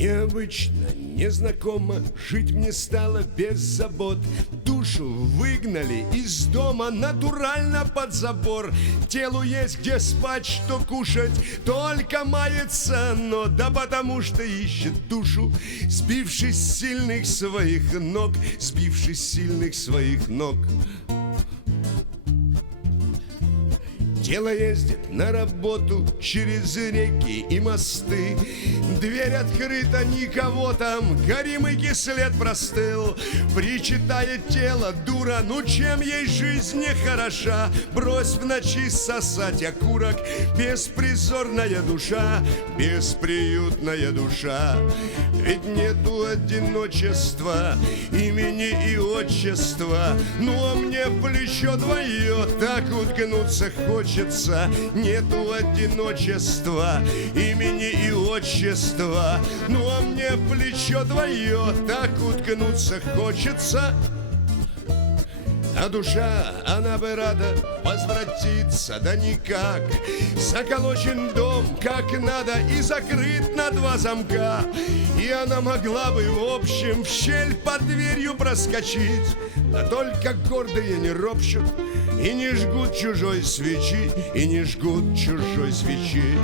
Необычно, незнакомо, жить мне стало без забот. Душу выгнали из дома натурально под забор. Телу есть где спать, что кушать, только мается оно. Да потому что ищет душу, сбившись с сильных своих ног, сбившись с сильных своих ног. Тело ездит на работу через реки и мосты. Дверь открыта, никого там, горимый след простыл. Причитает тело, дура, ну чем ей жизнь не хороша? Брось в ночи сосать окурок, беспризорная душа, бесприютная душа. Ведь нету одиночества, имени и отчества. Ну а мне в плечо двое так уткнуться хочется. Нету одиночества, имени и отчества. Ну а мне в плечо двое так уткнуться хочется. А душа, она бы рада возвратиться, да никак. Заколочен дом как надо и закрыт на 2 замка. И она могла бы в общем в щель под дверью проскочить. Да только гордые не ропщут и не жгут чужой свечи, и не жгут чужой свечи.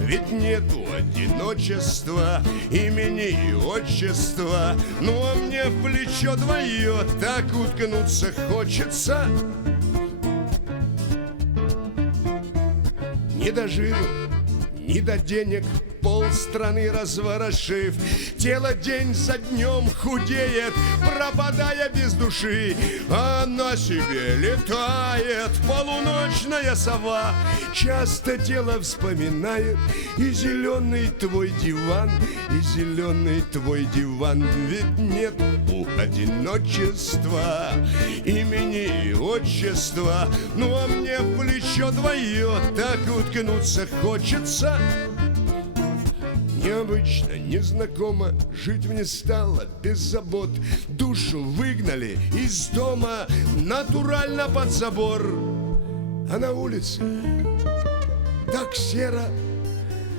Ведь нету одиночества, имени и отчества. Ну а мне в плечо двое так уткнуться хочется. Не до жиру, не до денег, полстраны разворошив, тело день за днем худеет, пропадая без души. А на себе летает полуночная сова. Часто тело вспоминает и зеленый твой диван, и зеленый твой диван. Ведь нет у одиночества, имени и отчества. Ну а мне в плечо двое так уткнуться хочется. Необычно, незнакомо, жить мне стало без забот. Душу выгнали из дома натурально под забор. А на улице так серо,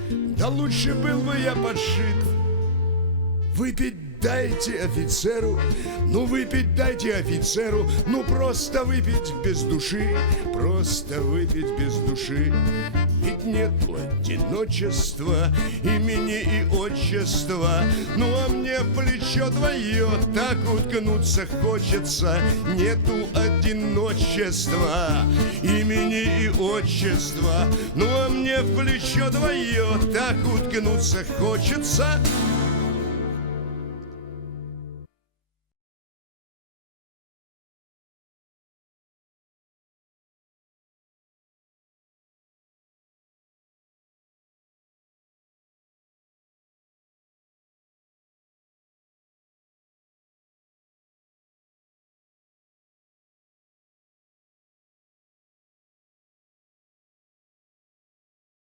да лучше был бы я подшит. Выпить дайте офицеру, ну выпить дайте офицеру. Ну просто выпить без души, просто выпить без души. Ведь нету одиночества, имени и отчества. Ну а мне в плечо двое так уткнуться хочется. Нету одиночества, имени и отчества. Ну а мне в плечо двое так уткнуться хочется.